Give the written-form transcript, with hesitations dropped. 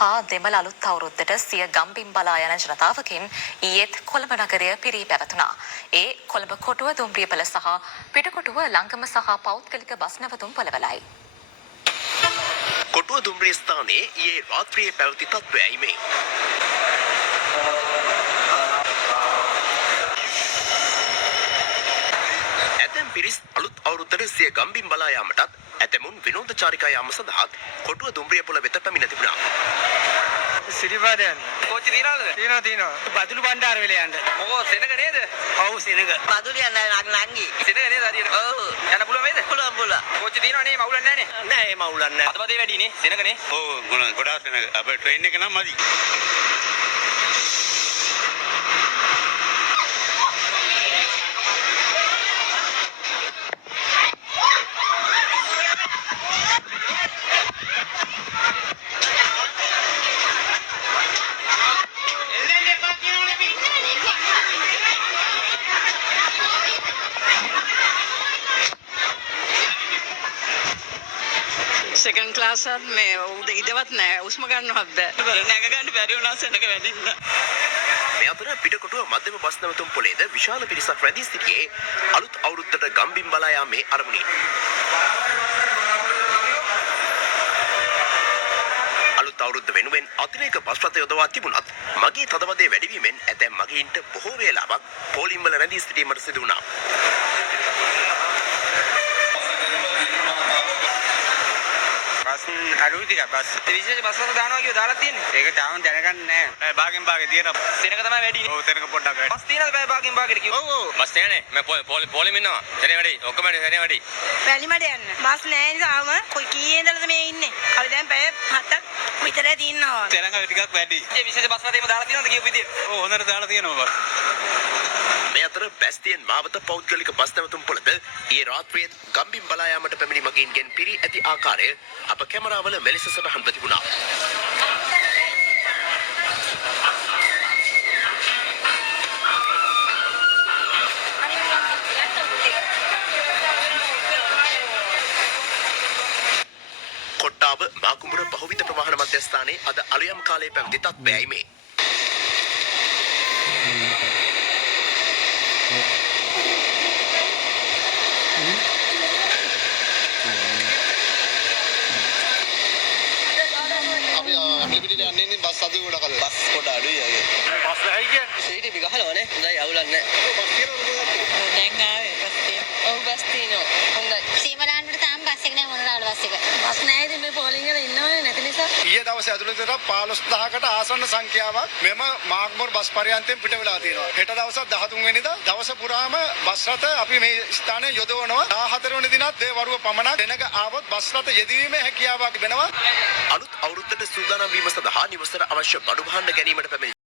දෙමළ අලුත් අවුරුද්දට සිය ගම්බිම් බලා යන ජනතාවකින් ඊයේත් කොළඹ නගරය පිරී පැවතුණා. ඒ කොළඹ කොටුව දුම්රියපල සහ පිටකොටුව ලංගම සහ පෞද්ගලික බස් නැවතුම් පොළවලයි. කොටුව දුම්රිය ස්ථානයේ ඊයේ රාත්‍රියේ පැවති තත්ත්වයයි මේ. ඇතැම් පිරිස් අලුත් අවුරුද්දට සිය ගම්බිම් බලා යාමටත් ඇතැමුන් විනෝද චාරිකා යාම සඳහා කොටුව දුම්රිය පොළ වෙත පැමිණ තිබුණා. සිරිපාද යන්න. කෝච්චි තියනවද? තියෙනවා. බදුළු බණ්ඩාර වෙල යන්න. මොකෝ සෙනග නේද? ඔව් සෙනග. බදුළු යන්න නංගි. සෙනග නේද හරියට? ඔව්. යන්න පුළුවන් වේද? පුළුවන්. කෝච්චි තියනව නේ මවුලක් නැහැ නේ? නෑ ඒ මවුලක් නෑ. අතපතේ වැඩි නේ? සෙනග නේ? ඔව් ගොඩාක් සෙනග. අපේ ට්‍රේන් එක නම් මදි. සෙකන්ඩ් ක්ලාස් එකත් මේ උඩ ඉදවත් නැහැ උස්ම ගන්නවත් බෑ. නැග ගන්න බැරි වුණා සෙනග වැඩින්න. මේ අතර පිටකොටුව මධ්‍යම බස් නැවතුම් පොළේද විශාල පිරිසක් රැඳී සිටියේ අලුත් අවුරුද්දට ගම්බිම් බලා යාමේ අරමුණින්. අලුත් අවුරුද්ද වෙනුවෙන් අතිරේක බස් රථ යොදවා තිබුණත් මගේ තදබදේ වැඩිවීමෙන් ඇතැම් මගීන්ට බොහෝ වේලාවක් පෝලිම් වල රැඳී සිටීමට සිදු වුණා. අඩුයි ටිකක් බස්. විශේෂ බස් රථ දානවා කියලා දාලා තියෙන්නේ. ඒක තාම දැනගන්නේ නැහැ. නෑ භාගෙන් භාගෙ තියෙනවා. සෙනග තමයි වැඩි නේ. ඔව් සෙනග පොඩ්ඩක් වැඩි. බස් තියනද බෑ භාගෙන් භාගෙට කිව්වා. ඔව් බස් තියන්නේ. මම පොලිම් ඉන්නවා. සෙනග වැඩි. ඔක්කොම වැඩි. වැලිමඩ යන්න. බස් නැහැ නිසාම කොයි කීයේ ඉඳලාද මේ ඉන්නේ. අපි දැන් පැය 7ක් විතරේ දිනනවා. සෙනග ටිකක් වැඩි. මේ විශේෂ බස් රථේම දාලා තියෙනවද කියපු විදියට? ඔව් හොඳට දාලා තියෙනවා බස්. මේ අතර බැස්තියන් මාවත පෞද්ගලික බස් නැවතුම් පොළද ඊයේ රාත්‍රියේ ගම්බිම් බලා යාමට පැමිණි මගීන්ගෙන් පිරී ඇති ආකාරය අප කැමරාවල මෙලෙස සටහන්ව තිබුණා. කොට්ටාව මාකුඹුර බහුවිධ ප්‍රවාහන මධ්‍යස්ථානයේ අද අලුයම් කාලයේ පැවති තත්ත්වයයි මේ. බස් අද ගොඩ කල බස් කොට අඩුයි අය. බස් නැහැ කියන්නේ. සීටි බි ගහනවනේ. හොඳයි අවුලක් නැහැ. බස් තියෙනවද? දැන් ආවේ බස් තියෙනවා. ඔව් බස් තියෙනවා. හොඳයි. සීමරාන්ට තාම බස් එක නැහැ මොනවාද බස් එක. බස් නැහැ ඉතින් මේ පෝලිං වල ඉන්නවනේ නැති නිසා. ඊයේ දවසේ ඇතුළත 15000කට ආසන්න සංඛ්‍යාවක් මෙම මාග්මොර් බස් පරියන්තයෙන් පිට වෙලා තියෙනවා. හෙට දවස් 13 වෙනිදා දවස පුරාම බස් රථ අපි මේ ස්ථානයේ යොදවනවා. 14 වෙනි දිනත් ඒ වරුව පමණක් දෙනක ආවොත් බස් රථ යෙදවීමේ හැකියාවක් වෙනවා. අලුත් අවුරුද්දට සූදානම් වීම සඳහා නිවසට අවශ්‍ය බඩු භාණ්ඩ ගැනීමට පැමිණි